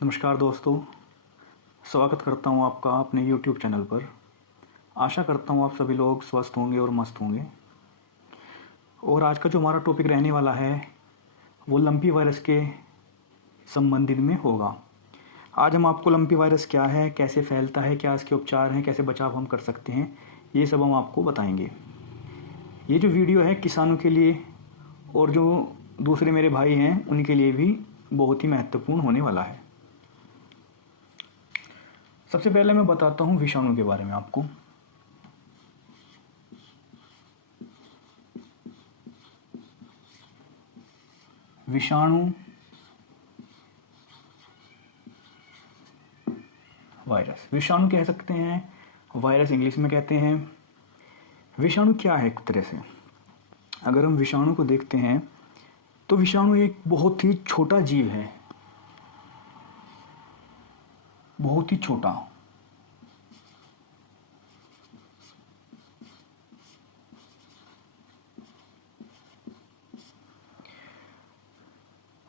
नमस्कार दोस्तों, स्वागत करता हूँ आपका अपने YouTube चैनल पर। आशा करता हूँ आप सभी लोग स्वस्थ होंगे और मस्त होंगे। और आज का जो हमारा टॉपिक रहने वाला है वो लंपी वायरस के संबंधित में होगा। आज हम आपको लंपी वायरस क्या है, कैसे फैलता है, क्या इसके उपचार हैं, कैसे बचाव हम कर सकते हैं, ये सब हम आपको बताएंगे। ये जो वीडियो है किसानों के लिए और जो दूसरे मेरे भाई हैं उनके लिए भी बहुत ही महत्वपूर्ण होने वाला है। सबसे पहले मैं बताता हूँ विषाणु के बारे में आपको। विषाणु वायरस, विषाणु कह सकते हैं, वायरस इंग्लिश में कहते हैं। विषाणु क्या है? एक तरह से अगर हम विषाणु को देखते हैं तो विषाणु एक बहुत ही छोटा जीव है, बहुत ही छोटा।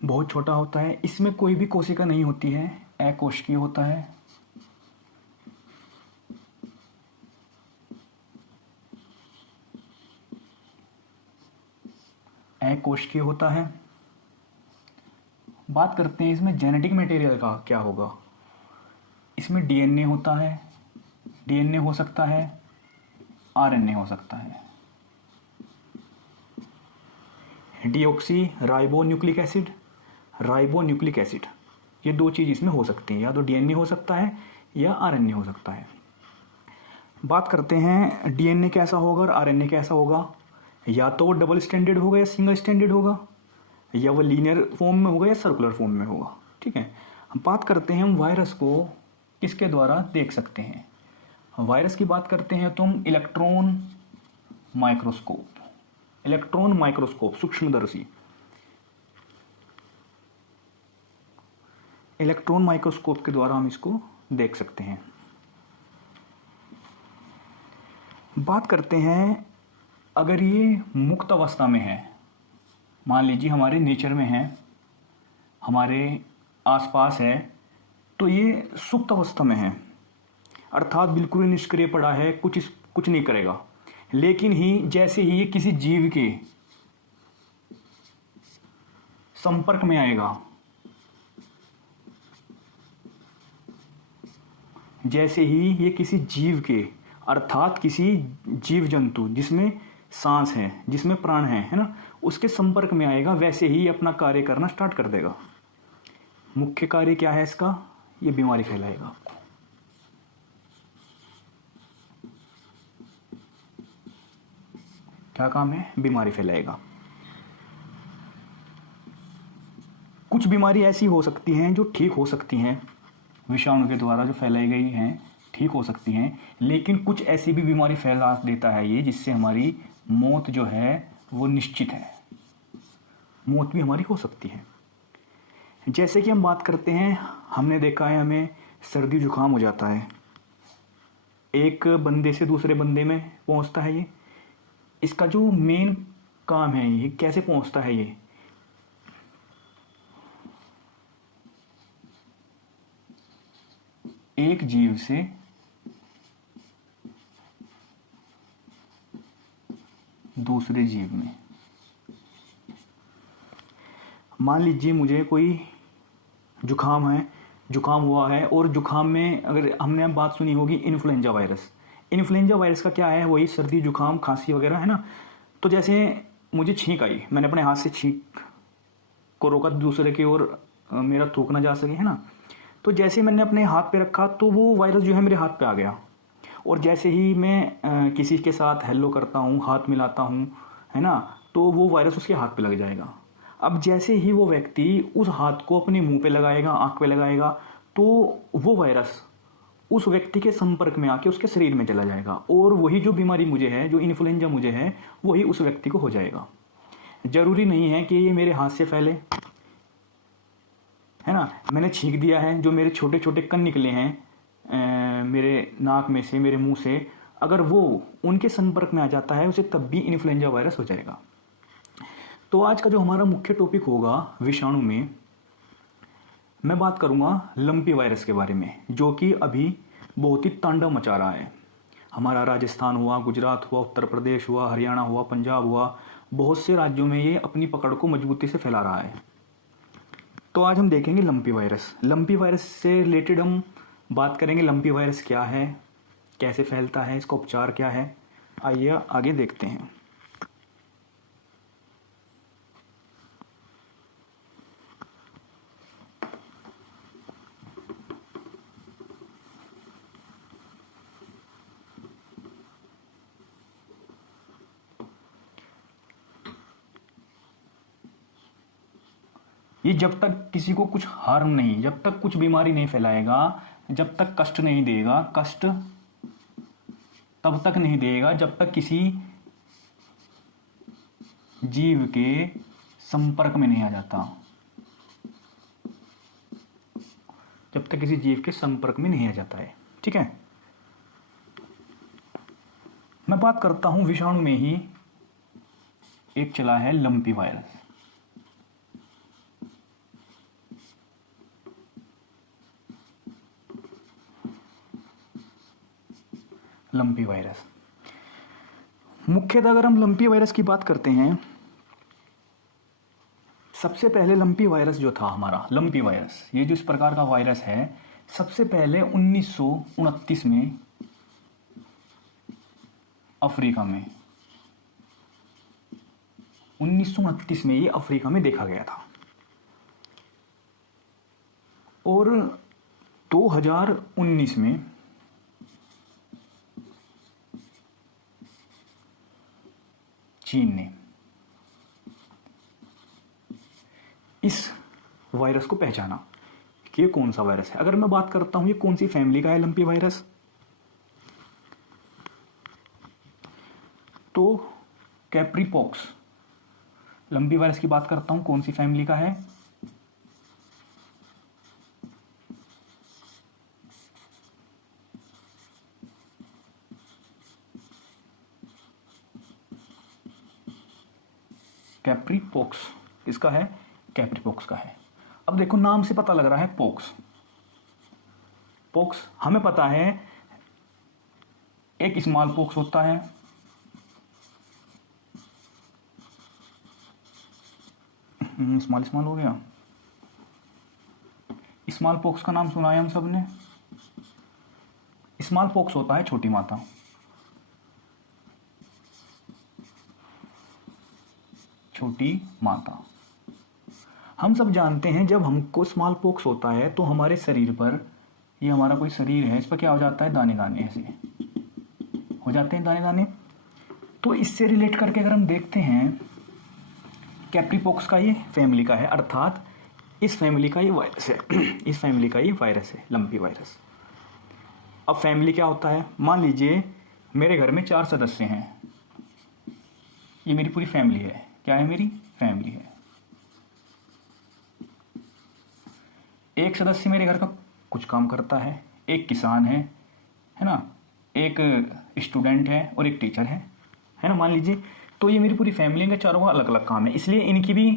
बहुत छोटा होता है। इसमें कोई भी कोशिका नहीं होती है, अकोशिकीय होता है। अकोशिकीय होता है। बात करते हैं इसमें जेनेटिक मटेरियल का क्या होगा। इसमें डीएनए होता है, डीएनए हो सकता है, आरएनए हो सकता है। Deoxy ribonucleic acid, ribonucleic acid, ये दो चीज़ इसमें हो सकती हैं। या तो डीएनए हो सकता है या आरएनए हो सकता है। बात करते हैं डीएनए कैसा होगा और आरएनए कैसा होगा। या तो वो डबल स्टैंडर्ड होगा या सिंगल स्टैंडर्ड होगा, या वो लीनियर फॉर्म में होगा या सर्कुलर फॉर्म में होगा। ठीक है, हम बात करते हैं हम वायरस को किसके द्वारा देख सकते हैं। वायरस की बात करते हैं तो हम इलेक्ट्रॉन माइक्रोस्कोप, इलेक्ट्रॉन माइक्रोस्कोप, सूक्ष्मदर्शी, इलेक्ट्रॉन माइक्रोस्कोप के द्वारा हम इसको देख सकते हैं। बात करते हैं अगर ये मुक्त अवस्था में है, मान लीजिए हमारे नेचर में है, हमारे आसपास है, तो ये सुप्त अवस्था में है, अर्थात बिल्कुल निष्क्रिय पड़ा है, कुछ नहीं करेगा। लेकिन ही जैसे ही ये किसी जीव के संपर्क में आएगा, जैसे ही ये किसी जीव के, अर्थात किसी जीव जंतु जिसमें सांस है, जिसमें प्राण है ना, उसके संपर्क में आएगा, वैसे ही अपना कार्य करना स्टार्ट कर देगा। मुख्य कार्य क्या है इसका? ये बीमारी फैलाएगा आपको। क्या काम है? बीमारी फैलाएगा। कुछ बीमारी ऐसी हो सकती हैं जो ठीक हो सकती हैं, विषाणु के द्वारा जो फैलाई गई हैं ठीक हो सकती हैं, लेकिन कुछ ऐसी भी बीमारी फैला देता है ये जिससे हमारी मौत जो है वो निश्चित है। मौत भी हमारी हो सकती है। जैसे कि हम बात करते हैं, हमने देखा है हमें सर्दी जुकाम हो जाता है, एक बंदे से दूसरे बंदे में पहुंचता है ये। इसका जो मेन काम है, ये कैसे पहुंचता है, ये एक जीव से दूसरे जीव में। मान लीजिए मुझे कोई जुकाम है, जुकाम हुआ है, और जुकाम में अगर हमने बात सुनी होगी इन्फ्लुएंजा वायरस। इन्फ्लुएंजा वायरस का क्या है? वही सर्दी जुकाम खांसी वगैरह है ना। तो जैसे मुझे छींक आई, मैंने अपने हाथ से छींक को रोका दूसरे की ओर मेरा थूक ना जा सके, है ना। तो जैसे मैंने अपने हाथ पे रखा तो वो वायरस जो है मेरे हाथ पे आ गया, और जैसे ही मैं किसी के साथ हेलो करता हूँ, हाथ मिलाता हूँ, है ना, तो वो वायरस उसके हाथ पे लग जाएगा। अब जैसे ही वो व्यक्ति उस हाथ को अपने मुंह पे लगाएगा, आंख पे लगाएगा, तो वो वायरस उस व्यक्ति के संपर्क में आके उसके शरीर में चला जाएगा, और वही जो बीमारी मुझे है, जो इन्फ्लुएंजा मुझे है, वही उस व्यक्ति को हो जाएगा। जरूरी नहीं है कि ये मेरे हाथ से फैले, है ना। मैंने छींक दिया है, जो मेरे छोटे छोटे कण निकले हैं मेरे नाक में से, मेरे मुंह से, अगर वो उनके संपर्क में आ जाता है, उसे तब भी इन्फ्लुएंजा वायरस हो जाएगा। तो आज का जो हमारा मुख्य टॉपिक होगा विषाणु में, मैं बात करूंगा लंपी वायरस के बारे में, जो कि अभी बहुत ही तांडव मचा रहा है। हमारा राजस्थान हुआ, गुजरात हुआ, उत्तर प्रदेश हुआ, हरियाणा हुआ, पंजाब हुआ, बहुत से राज्यों में ये अपनी पकड़ को मजबूती से फैला रहा है। तो आज हम देखेंगे लंपी वायरस। लंपी वायरस से रिलेटेड हम बात करेंगे। लंपी वायरस क्या है, कैसे फैलता है, इसका उपचार क्या है, आइए आगे देखते हैं। ये जब तक किसी को कुछ हार्म नहीं, जब तक कुछ बीमारी नहीं फैलाएगा, जब तक कष्ट नहीं देगा, कष्ट तब तक नहीं देगा जब तक किसी जीव के संपर्क में नहीं आ जाता, जब तक किसी जीव के संपर्क में नहीं आ जाता है। ठीक है, मैं बात करता हूं विषाणु में ही एक चला है लंपी वायरस। लंपी वायरस मुख्यतः अगर हम लंपी वायरस की बात करते हैं, सबसे पहले लंपी वायरस जो था हमारा, लंपी वायरस ये जो इस प्रकार का वायरस है, सबसे पहले 1929 में अफ्रीका में 1929 में ये अफ्रीका में देखा गया था और 2019 में चीन ने इस वायरस को पहचाना कि ये कौन सा वायरस है। अगर मैं बात करता हूं ये कौन सी फैमिली का है लंपी वायरस, तो कैप्रीपॉक्स लंपी वायरस की बात करता हूं, कौन सी फैमिली का है, कैप्रीपॉक्स। इसका है कैप्रीपॉक्स का है। अब देखो नाम से पता लग रहा है पॉक्स। पॉक्स हमें पता है, एक स्मॉल पॉक्स होता है, स्मॉल स्मॉल हो गया। स्मॉल पॉक्स का नाम सुना है हम सब ने। स्मॉल पॉक्स होता है छोटी माता, छोटी माता। हम सब जानते हैं जब हमको स्मॉल पॉक्स होता है तो हमारे शरीर पर, ये हमारा कोई शरीर है, इस पर क्या हो जाता है, दाने दाने ऐसे हो जाते हैं, दाने दाने। तो इससे रिलेट करके अगर हम देखते हैं, कैप्रीपॉक्स का ये फैमिली का है, अर्थात इस फैमिली का ये वायरस है, इस फैमिली का ये वायरस है लंपी वायरस। अब फैमिली क्या होता है, मान लीजिए मेरे घर में 4 सदस्य हैं, ये मेरी पूरी फैमिली है। क्या है, मेरी फैमिली है। एक सदस्य मेरे घर का कुछ काम करता है, एक किसान है ना, एक स्टूडेंट है और एक टीचर है ना, मान लीजिए। तो ये मेरी पूरी फैमिली का चारों का अलग अलग काम है, इसलिए इनकी भी,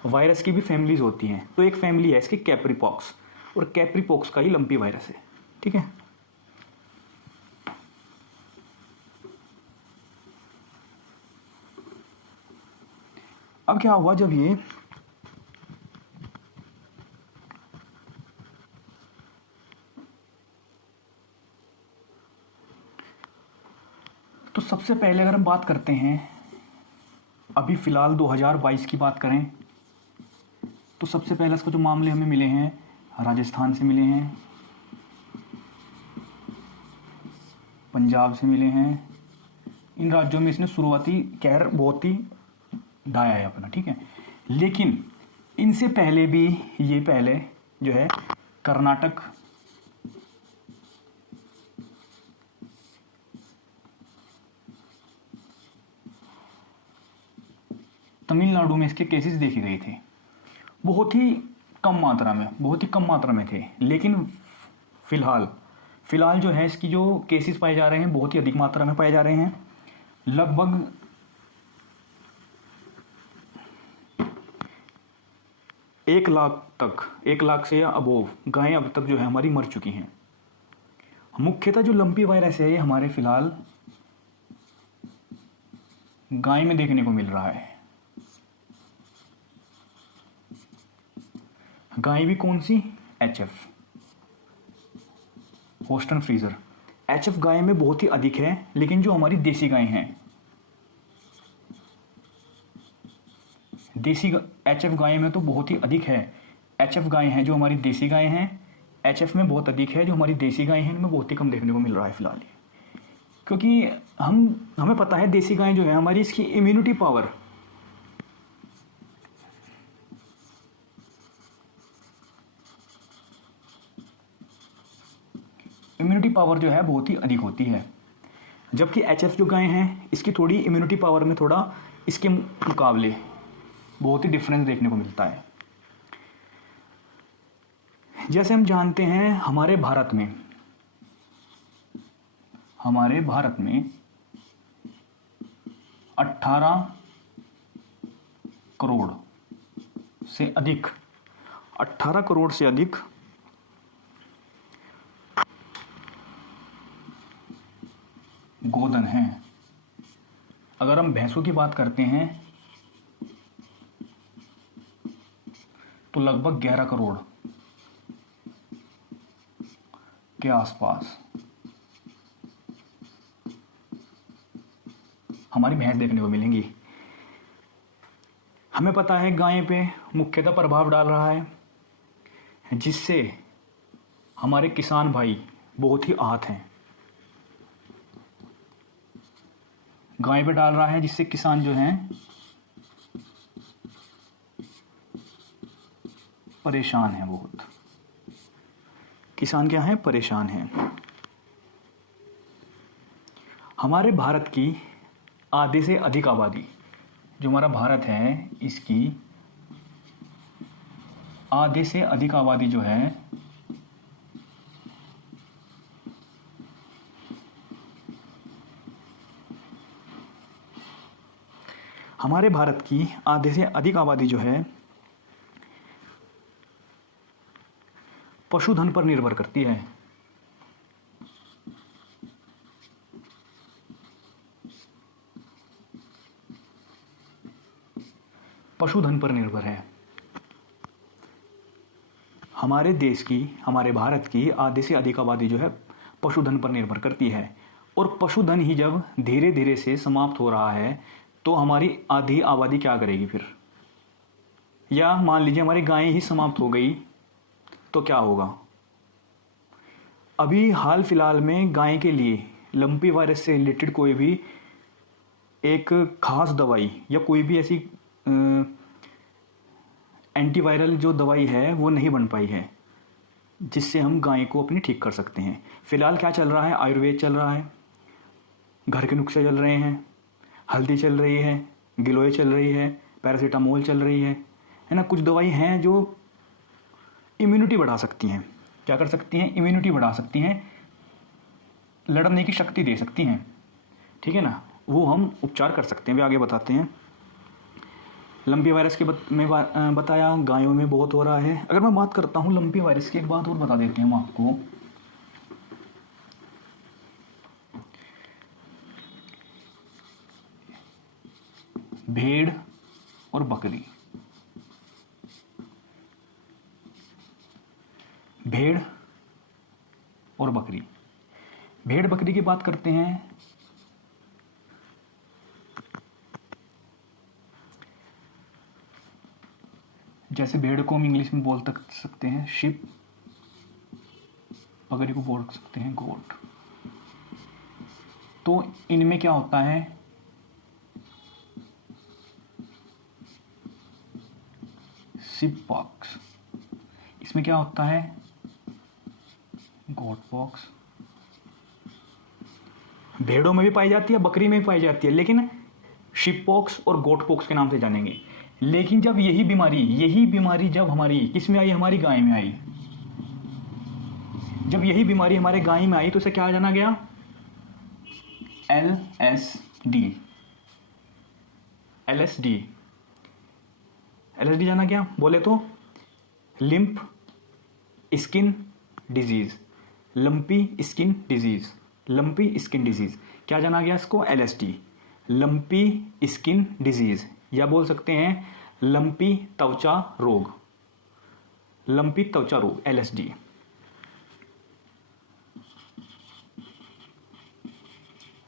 वायरस की भी फैमिलीज होती हैं। तो एक फैमिली है इसकी कैप्रीपॉक्स, और कैप्रीपॉक्स का ही लंपी वायरस है। ठीक है, अब क्या हुआ, जब ये तो सबसे पहले अगर हम बात करते हैं, अभी फ़िलहाल 2022 की बात करें, तो सबसे पहले इसको जो मामले हमें मिले हैं राजस्थान से मिले हैं, पंजाब से मिले हैं। इन राज्यों में इसने शुरुआती कहर बहुत ही ढाया है अपना। ठीक है, लेकिन इनसे पहले भी ये पहले जो है कर्नाटक, तमिलनाडु में इसके केसेस देखे गए थे, बहुत ही कम मात्रा में, बहुत ही कम मात्रा में थे। लेकिन फिलहाल जो है इसकी जो केसेस पाए जा रहे हैं बहुत ही अधिक मात्रा में पाए जा रहे हैं। लगभग 1 लाख तक, 1 लाख से या अबोव गायें अब तक जो है हमारी मर चुकी हैं। मुख्यतः जो लंपी वायरस है ये हमारे फिलहाल गाय में देखने को मिल रहा है। गाय भी कौन सी? HF, Holstein Friesian. HF गाय में बहुत ही अधिक है, लेकिन जो हमारी देसी गाय हैं, देसी HF गाय में तो बहुत ही अधिक है। HF गाय हैं जो हमारी देसी गाय हैं, HF में बहुत अधिक है। जो हमारी देसी गाय हैं इनमें बहुत ही कम देखने को मिल रहा है फिलहाल, क्योंकि हमें पता है देसी गाय जो है हमारी, इसकी इम्यूनिटी पावर जो है बहुत ही अधिक होती है, जबकि HF जो गाय हैं इसकी थोड़ी इम्यूनिटी पावर में थोड़ा इसके मुकाबले बहुत ही डिफरेंस देखने को मिलता है। जैसे हम जानते हैं हमारे भारत में 18 करोड़ से अधिक 18 करोड़ से अधिक गोधन हैं। अगर हम भैंसों की बात करते हैं तो लगभग 11 करोड़ के आसपास हमारी भैंस देखने को मिलेंगी। हमें पता है गाय पे मुख्यतः प्रभाव डाल रहा है, जिससे हमारे किसान भाई बहुत ही आहत हैं। गाय पे डाल रहा है जिससे किसान जो हैं परेशान हैं बहुत। किसान क्या हैं? परेशान हैं। हमारे भारत की आधे से अधिक आबादी, जो हमारा भारत है इसकी आधे से अधिक आबादी जो है हमारे भारत की आधे से अधिक आबादी जो है पशुधन पर निर्भर करती है। पशुधन पर निर्भर है। हमारे देश की, हमारे भारत की आधे से अधिक आबादी जो है पशुधन पर निर्भर करती है। और पशुधन ही जब धीरे धीरे से समाप्त हो रहा है तो हमारी आधी आबादी क्या करेगी फिर? या मान लीजिए हमारी गायें ही समाप्त हो गई तो क्या होगा? अभी हाल फिलहाल में गाय के लिए लंपी वायरस से रिलेटेड कोई भी एक खास दवाई या कोई भी ऐसी एंटीवायरल जो दवाई है वो नहीं बन पाई है, जिससे हम गाय को अपनी ठीक कर सकते हैं। फिलहाल क्या चल रहा है? आयुर्वेद चल रहा है, घर के नुस्खे चल रहे हैं, हल्दी चल रही है, गिलोय चल रही है, पैरासीटामोल चल रही है ना। कुछ दवाई हैं जो इम्यूनिटी बढ़ा सकती हैं। क्या कर सकती हैं? इम्यूनिटी बढ़ा सकती हैं, लड़ने की शक्ति दे सकती हैं, ठीक है ना। वो हम उपचार कर सकते हैं, वे आगे बताते हैं। लंपी वायरस के में बताया गायों में बहुत हो रहा है। अगर मैं बात करता हूँ लंपी वायरस की, एक बात और बता देते हैं हम आपको। भेड़ और बकरी, भेड़ और बकरी, भेड़ बकरी की बात करते हैं। जैसे भेड़ को हम इंग्लिश में बोल सकते हैं शिप, बकरी को बोल सकते हैं गोट। तो इनमें क्या होता है? Sheep pox. इसमें क्या होता है? Goat pox. भेड़ों में भी पाई जाती है, बकरी में भी पाई जाती है, लेकिन शिप पॉक्स और गोट पॉक्स के नाम से जानेंगे। लेकिन जब यही बीमारी जब हमारी किस में आई? हमारी गाय में आई। जब यही बीमारी हमारे गाय में आई तो इसे क्या जाना गया? LSD। LSD जाना गया। बोले तो lymph skin disease, lumpy skin disease, lumpy skin disease क्या जाना गया इसको? LSD, लंपी स्किन डिजीज, या बोल सकते हैं लंपी त्वचा रोग, लंपी त्वचा रोग LSD।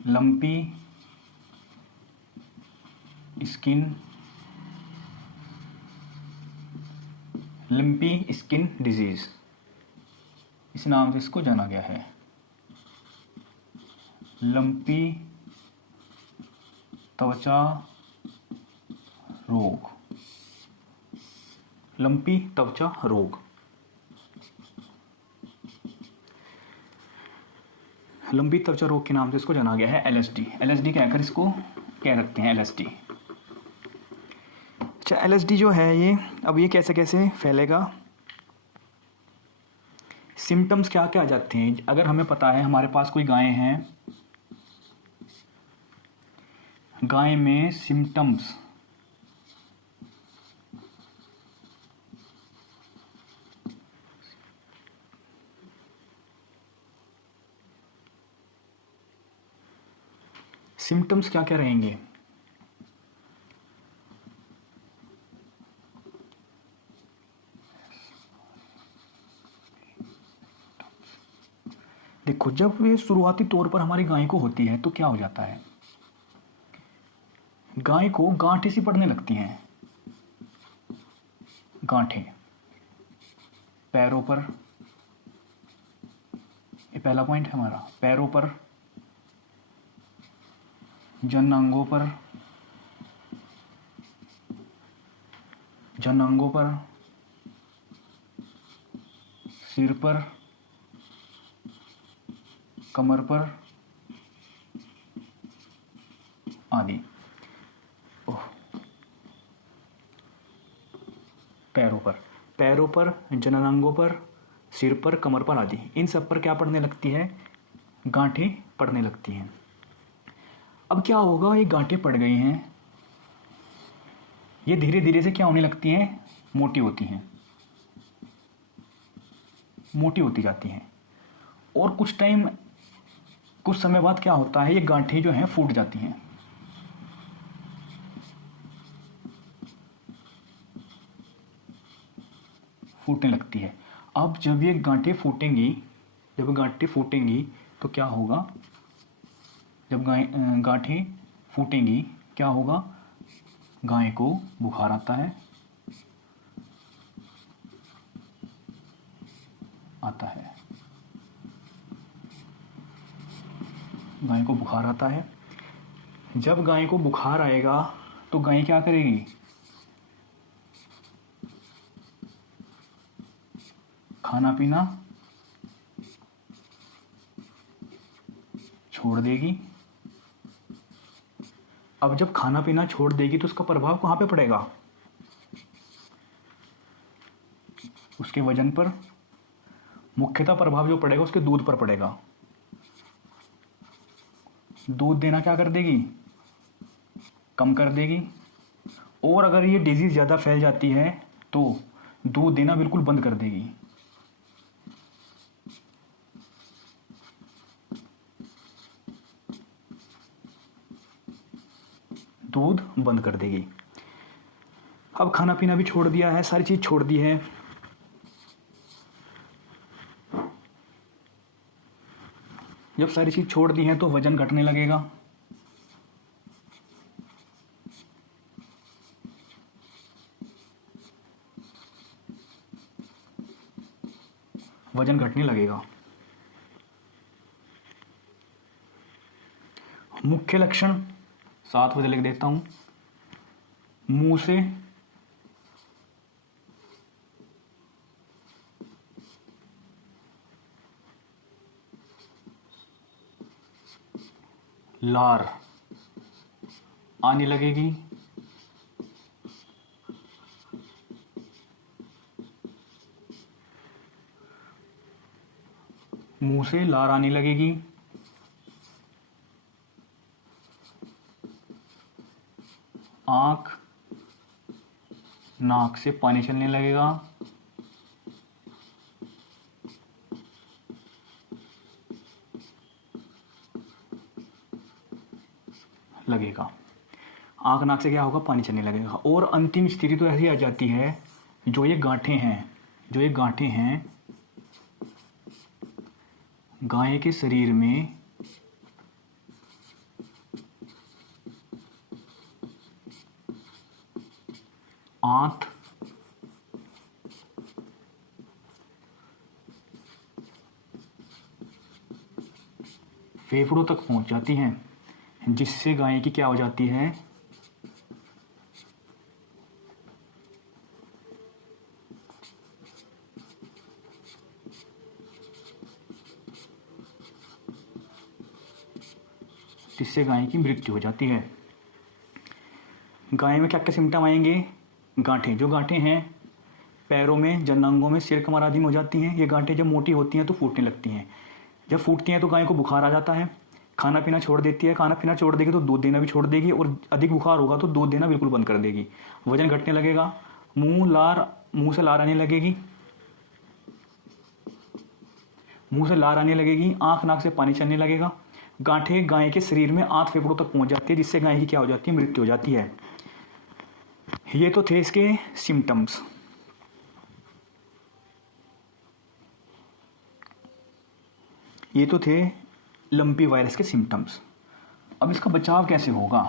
Lumpy skin, lumpy skin disease, इस नाम से इसको जाना गया है, लंपी त्वचा रोग, लंपी त्वचा रोग। लंबी त्वचा रोग के नाम से इसको जाना गया है LSD। LSD कहकर इसको कह रखते हैं LSD। अच्छा, LSD जो है ये, अब ये कैसे कैसे फैलेगा, सिम्टम्स क्या क्या आ जाते हैं? अगर हमें पता है हमारे पास कोई गाय हैं, गाय में सिम्टम्स सिम्टम्स क्या क्या रहेंगे? देखो, जब ये शुरुआती तौर पर हमारी गाय को होती है तो क्या हो जाता है, गाय को गांठें सी पड़ने लगती हैं, गांठें पैरों पर, ये पहला पॉइंट है हमारा, पैरों पर, जनांगों पर, जनांगों पर, सिर पर, कमर पर आदि। पैरों पर, जननांगों पर, सिर पर, कमर पर आदि, इन सब पर क्या पड़ने लगती है? गांठें पड़ने लगती हैं। अब क्या होगा, ये गांठें पड़ गई हैं, ये धीरे धीरे से क्या होने लगती हैं? मोटी होती हैं, मोटी होती जाती हैं, और कुछ समय बाद क्या होता है, ये गांठें जो हैं फूट जाती हैं। फूटने लगती है। अब जब ये गांठें फूटेंगी, तो क्या होगा, जब गांठें फूटेंगी क्या होगा, गाय को बुखार आता है, गाय को बुखार आता है। जब गाय को बुखार आएगा तो गाय क्या करेगी, खाना पीना छोड़ देगी। अब जब खाना पीना छोड़ देगी तो उसका प्रभाव कहाँ पे पड़ेगा, उसके वजन पर। मुख्यतः प्रभाव जो पड़ेगा उसके दूध पर पड़ेगा। दूध देना क्या कर देगी, कम कर देगी। और अगर ये डिजीज़ ज़्यादा फैल जाती है तो दूध देना बिल्कुल बंद कर देगी। दूध बंद कर देगी। अब खाना पीना भी छोड़ दिया है, सारी चीज़ छोड़ दी है। जब सारी चीज़ छोड़ दी है तो वजन घटने लगेगा। वजन घटने लगेगा। मुख्य लक्षण 7 बजे लिख देता हूं। मुंह से लार आने लगेगी। मुंह से लार आने लगेगी। आंख नाक से पानी चलने लगेगा। लगेगा, आँख नाक से क्या होगा, पानी चलने लगेगा। और अंतिम स्थिति तो ऐसी आ जाती है, जो ये गांठें हैं गाय के शरीर में आंत फेफड़ों तक पहुंच जाती हैं, जिससे गाय की क्या हो जाती है, जिससे गाय की मृत्यु हो जाती है। गाय में क्या क्या सिम्टम आएंगे, गांठें, जो गांठें हैं पैरों में, जननांगों में, सिर कमर आदि में हो जाती हैं। ये गांठें जब मोटी होती हैं तो फूटने लगती हैं। जब फूटती हैं तो गाय को बुखार आ जाता है, खाना पीना छोड़ देती है। खाना पीना छोड़ देगी तो दूध देना भी छोड़ देगी, और अधिक बुखार होगा तो दूध देना बिल्कुल बंद कर देगी। वजन घटने लगेगा, मुंह से लार आने लगेगी, आंख नाक से पानी चलने लगेगा। गांठें गाय के शरीर में आंत फेफड़ों तक पहुंच जाती है, जिससे गाय की क्या हो जाती है, मृत्यु हो जाती है। ये तो थे इसके सिम्टम्स। ये तो थे लंपी वायरस के सिम्टम्स। अब इसका बचाव कैसे होगा?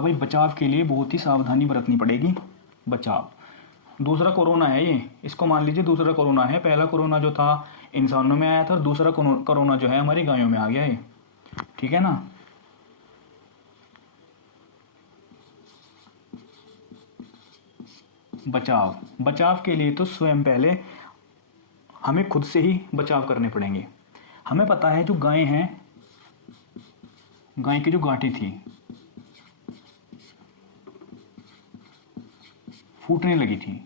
भाई बचाव के लिए बहुत ही सावधानी बरतनी पड़ेगी। बचाव, दूसरा कोरोना है ये, इसको मान लीजिए दूसरा कोरोना है। पहला कोरोना जो था इंसानों में आया था, और दूसरा कोरोना जो है हमारी गायों में आ गया है, ठीक है ना। बचाव के लिए तो स्वयं पहले हमें खुद से ही बचाव करने पड़ेंगे। हमें पता है जो गायें हैं, गाय की जो गांठें थी फूटने लगी थी,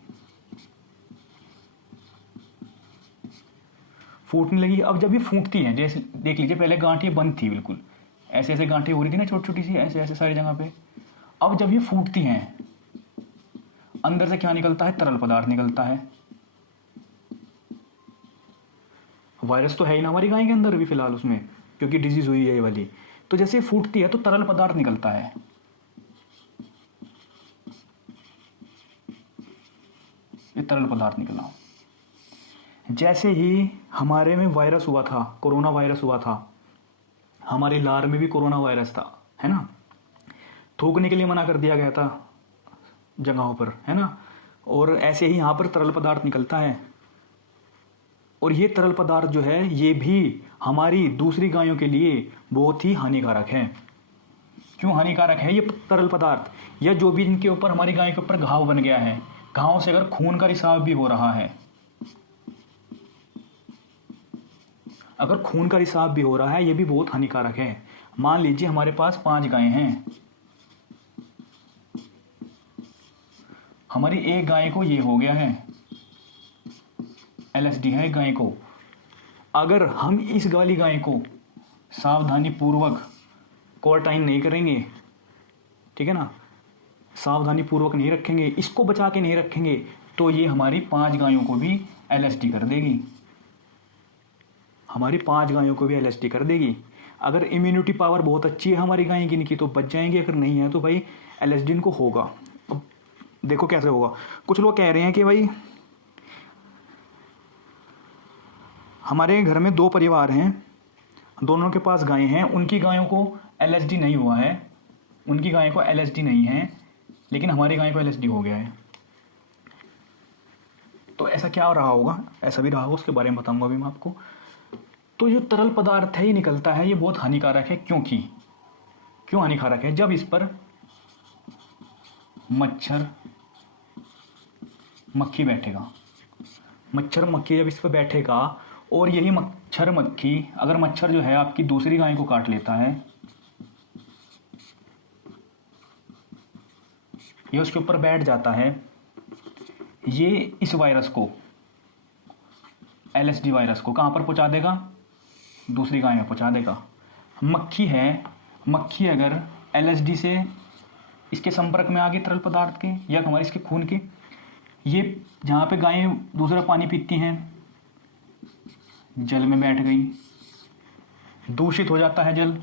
अब जब ये फूटती हैं, जैसे देख लीजिए पहले गांठें बंद थी बिल्कुल, ऐसे ऐसे गांठें हो रही थी ना, छोटी छोटी सी, ऐसे ऐसे सारी जगह पे। अब जब ये फूटती हैं, अंदर से क्या निकलता है, तरल पदार्थ निकलता है। वायरस तो है ही ना हमारी गाय के अंदर भी फिलहाल उसमें, क्योंकि डिजीज हुई है ये वाली। तो जैसे फूटती है तो तरल पदार्थ निकलता है, ये तरल पदार्थ निकला। जैसे ही हमारे में वायरस हुआ था, कोरोना वायरस हुआ था, हमारी लार में भी कोरोना वायरस था, है ना। थूकने के लिए मना कर दिया गया था जगहों पर, है ना। और ऐसे ही यहाँ पर तरल पदार्थ निकलता है, और ये तरल पदार्थ जो है ये भी हमारी दूसरी गायों के लिए बहुत ही हानिकारक है। क्यों हानिकारक है ये तरल पदार्थ, या जो भी इनके ऊपर, हमारी गाय के ऊपर घाव बन गया है, घाव से अगर खून का रिसाव भी हो रहा है, ये भी बहुत हानिकारक है। मान लीजिए हमारे पास 5 गायें हैं, हमारी एक गाय को ये हो गया है, LSD है गाय को। अगर हम इस वाली गाय को सावधानी पूर्वक क्वारंटाइन नहीं करेंगे, ठीक है ना, सावधानी पूर्वक नहीं रखेंगे, इसको बचा के नहीं रखेंगे, तो ये हमारी 5 गायों को भी LSD कर देगी, अगर इम्यूनिटी पावर बहुत अच्छी है हमारी गाय की इनकी तो बच जाएंगे, अगर नहीं है तो भाई LSD इनको होगा। अब देखो कैसे होगा। कुछ लोग कह रहे हैं कि भाई हमारे घर में 2 परिवार हैं, दोनों के पास गायें हैं, उनकी गायों को LSD नहीं हुआ है, उनकी गाय को LSD नहीं है, लेकिन हमारी गाय को LSD हो गया है। तो ऐसा क्या रहा होगा, ऐसा भी रहा होगा, उसके बारे में बताऊंगा अभी मैं आपको। तो जो तरल पदार्थ है ये निकलता है, ये बहुत हानिकारक है। क्यों हानिकारक है? जब इस पर मच्छर मक्खी जब इस पर बैठेगा, और यही मक्खी अगर मच्छर जो है आपकी दूसरी गाय को काट लेता है, ये उसके ऊपर बैठ जाता है, ये इस वायरस को, LSD वायरस को कहाँ पर पहुँचा देगा, दूसरी गाय में पहुँचा देगा। मक्खी अगर LSD से इसके संपर्क में आ गई, तरल पदार्थ के या हमारे इसके खून के, ये जहाँ पे गायें दूसरा पानी पीती हैं, जल में बैठ गई, दूषित हो जाता है जल,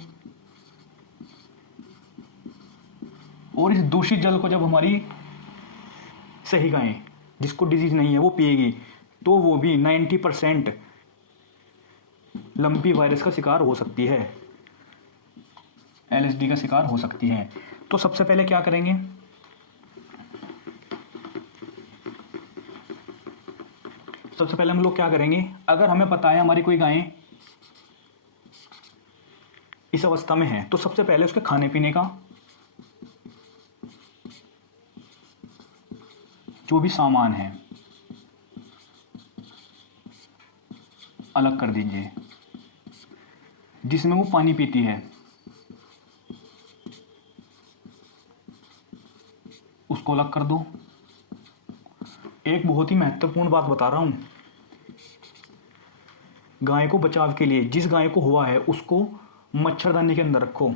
और इस दूषित जल को जब हमारी सही गाय जिसको डिजीज नहीं है वो पिएगी तो वो भी 90% लंपी वायरस का शिकार हो सकती है, LSD का शिकार हो सकती है। तो सबसे पहले क्या करेंगे, सबसे पहले हम लोग क्या करेंगे, अगर हमें पता है हमारी कोई गायें इस अवस्था में है तो सबसे पहले उसके खाने पीने का जो भी सामान है अलग कर दीजिए, जिसमें वो पानी पीती है उसको अलग कर दो। एक बहुत ही महत्वपूर्ण बात बता रहा हूं, गाय को बचाव के लिए जिस गाय को हुआ है उसको मच्छरदानी के अंदर रखो।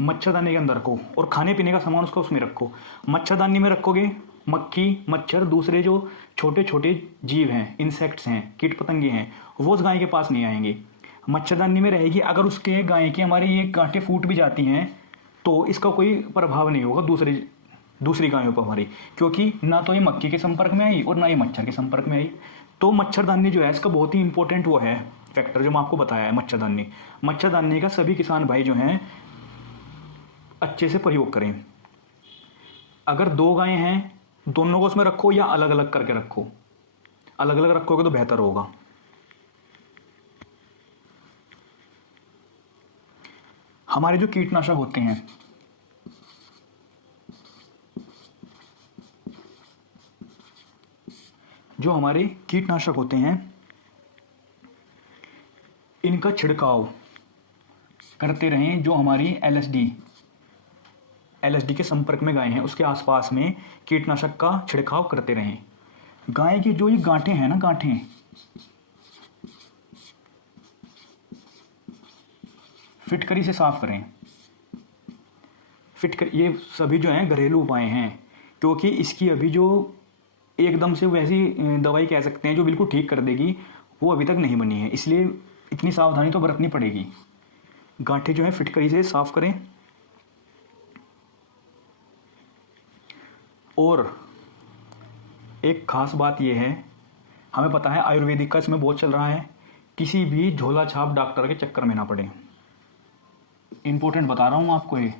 मच्छरदानी के अंदर रखो और खाने पीने का सामान उसका उसमें रखो। मच्छरदानी में रखोगे मक्खी मच्छर दूसरे जो छोटे छोटे जीव हैं, इंसेक्ट्स हैं, कीट पतंगे हैं, वो उस गाय के पास नहीं आएंगे, मच्छरदानी में रहेगी। अगर उसके गाय की हमारी ये गांठें फूट भी जाती हैं तो इसका कोई प्रभाव नहीं होगा दूसरी गायों पर हमारी, क्योंकि ना तो ये मक्खी के संपर्क में आई और ना ये मच्छर के संपर्क में आई। तो मच्छरदानी जो है इसका बहुत ही इंपॉर्टेंट वो है फैक्टर जो मैं आपको बताया है। मच्छरदानी का सभी किसान भाई जो हैं अच्छे से प्रयोग करें। अगर 2 गायें हैं दोनों को उसमें रखो या अलग अलग करके रखो, अलग अलग रखोगे तो बेहतर होगा। हमारे जो कीटनाशक होते हैं इनका छिड़काव करते रहें। जो हमारी LSD के संपर्क में गाय हैं उसके आसपास में कीटनाशक का छिड़काव करते रहें। गाय की जो ये गांठें हैं ना, गांठें फिटकरी से साफ करें। ये सभी जो हैं घरेलू उपाय हैं, क्योंकि इसकी अभी जो एकदम से वैसी दवाई कह सकते हैं जो बिल्कुल ठीक कर देगी वो अभी तक नहीं बनी है, इसलिए इतनी सावधानी तो बरतनी पड़ेगी। गांठें जो है फिटकरी से साफ करें। और एक खास बात यह है, हमें पता है आयुर्वेदिक का इसमें बहुत चल रहा है, किसी भी झोला छाप डॉक्टर के चक्कर में ना पड़े। इंपॉर्टेंट बता रहा हूं आपको ये।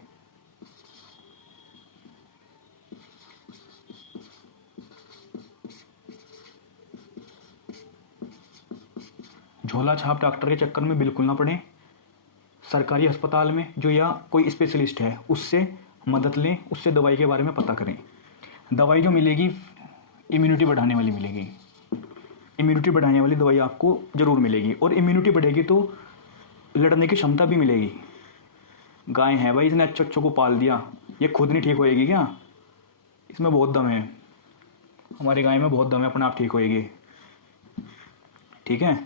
झोला छाप डॉक्टर के चक्कर में बिल्कुल ना पड़े। सरकारी अस्पताल में जो या कोई स्पेशलिस्ट है उससे मदद लें, उससे दवाई के बारे में पता करें। दवाई जो मिलेगी इम्यूनिटी बढ़ाने वाली मिलेगी, इम्यूनिटी बढ़ाने वाली दवाई आपको ज़रूर मिलेगी, और इम्यूनिटी बढ़ेगी तो लड़ने की क्षमता भी मिलेगी। गाय है भाई, इसने अच्छों को पाल दिया, ये खुद नहीं ठीक होएगी क्या? इसमें बहुत दम है, हमारी गाय में बहुत दम है, अपने आप ठीक होएगी। ठीक है।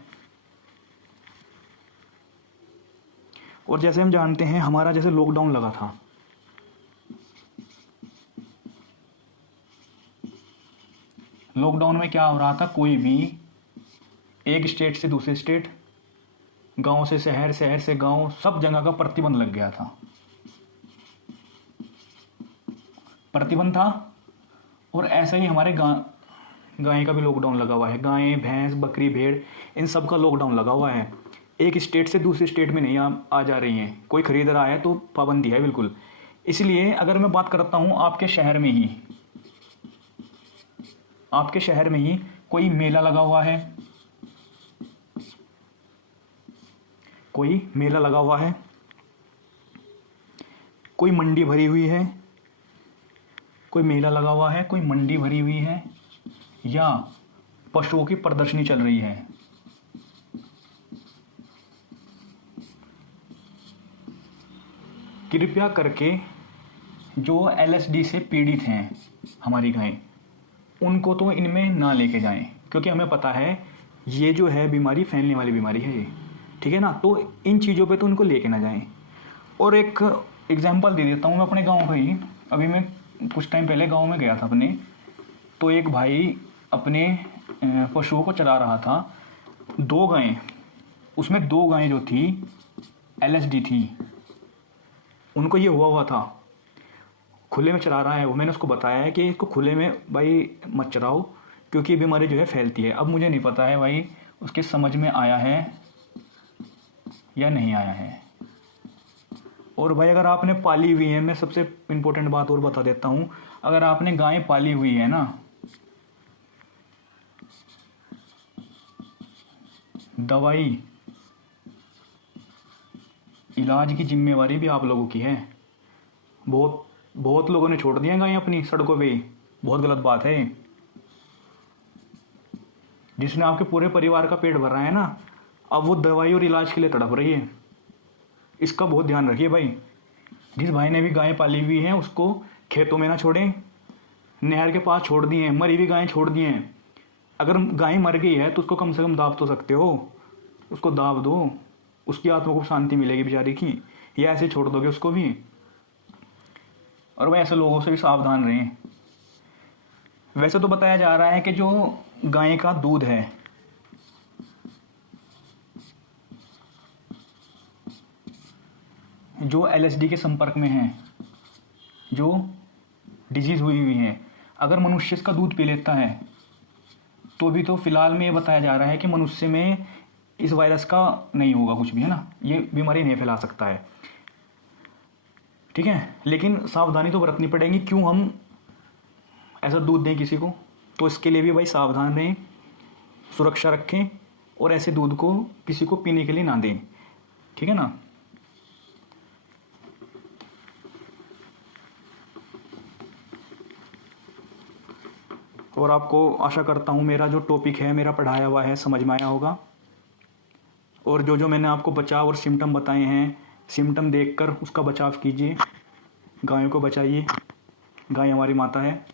और जैसे हम जानते हैं हमारा जैसे लॉकडाउन लगा था, लॉकडाउन में क्या हो रहा था, कोई भी एक स्टेट से दूसरे स्टेट, गांव से शहर, शहर से गांव, सब जगह का प्रतिबंध लग गया था। प्रतिबंध था। और ऐसा ही हमारे गाय का भी लॉकडाउन लगा हुआ है। गायें, भैंस, बकरी, भेड़, इन सब का लॉकडाउन लगा हुआ है। एक स्टेट से दूसरे स्टेट में नहीं आ जा रही हैं। कोई खरीद रहा है तो पाबंदी है बिल्कुल। इसलिए अगर मैं बात करता हूँ आपके शहर में ही कोई मेला लगा हुआ है, कोई मेला लगा हुआ है, कोई मंडी भरी हुई है, कोई मेला लगा हुआ है, कोई मंडी भरी हुई है, या पशुओं की प्रदर्शनी चल रही है, कृपया करके जो LSD से पीड़ित हैं हमारी गायें, उनको तो इनमें ना लेके जाएं, क्योंकि हमें पता है ये जो है बीमारी फैलने वाली बीमारी है ये। ठीक है ना, तो इन चीज़ों पे तो उनको लेके ना जाएं। और एक एग्जाम्पल दे देता हूँ मैं अपने गांव का ही। अभी मैं कुछ टाइम पहले गांव में गया था अपने, तो एक भाई अपने पशुओं को चरा रहा था। 2 गायें, उसमें 2 गायें जो थी LSD थी। उनको ये हुआ था, खुले में चरा रहा है वो। मैंने उसको बताया है कि इसको खुले में भाई मत चराओ, क्योंकि ये बीमारी जो है फैलती है। अब मुझे नहीं पता है भाई उसके समझ में आया है या नहीं आया है। और भाई अगर आपने पाली हुई है, मैं सबसे इम्पोर्टेंट बात और बता देता हूँ, अगर आपने गाय पाली हुई है ना, दवाई इलाज की जिम्मेवारी भी आप लोगों की है। बहुत लोगों ने छोड़ दिया गाय अपनी सड़कों पे, बहुत गलत बात है। जिसने आपके पूरे परिवार का पेट भर रहा है ना, अब वो दवाई और इलाज के लिए तड़प रही है। इसका बहुत ध्यान रखिए भाई। जिस भाई ने भी गाय पाली हुई है उसको खेतों में ना छोड़ें, नहर के पास छोड़ दिए, मरी हुई गायें छोड़ दिए हैं। अगर गाय मर गई है तो उसको कम से कम दाब तो सकते हो, उसको दाब दो, उसकी आत्मा को शांति मिलेगी बेचारी की। या ऐसे छोड़ दोगे उसको भी? और भाई ऐसे लोगों से भी सावधान रहें। वैसे तो बताया जा रहा है कि जो गाय का दूध है, जो LSD के संपर्क में है, जो डिजीज़ हुई है, अगर मनुष्य इसका दूध पी लेता है तो भी तो फिलहाल में ये बताया जा रहा है कि मनुष्य में इस वायरस का नहीं होगा कुछ भी, है ना, ये बीमारी नहीं फैला सकता है। ठीक है, लेकिन सावधानी तो बरतनी पड़ेगी। क्यों हम ऐसा दूध दें किसी को? तो इसके लिए भी भाई सावधान रहें, सुरक्षा रखें, और ऐसे दूध को किसी को पीने के लिए ना दें। ठीक है ना। और आपको आशा करता हूँ मेरा जो टॉपिक है, मेरा पढ़ाया हुआ है, समझ में आया होगा। और जो मैंने आपको बचाव और सिम्टम बताए हैं, सिम्टम देखकर उसका बचाव कीजिए, गायों को बचाइए। गाय हमारी माता है।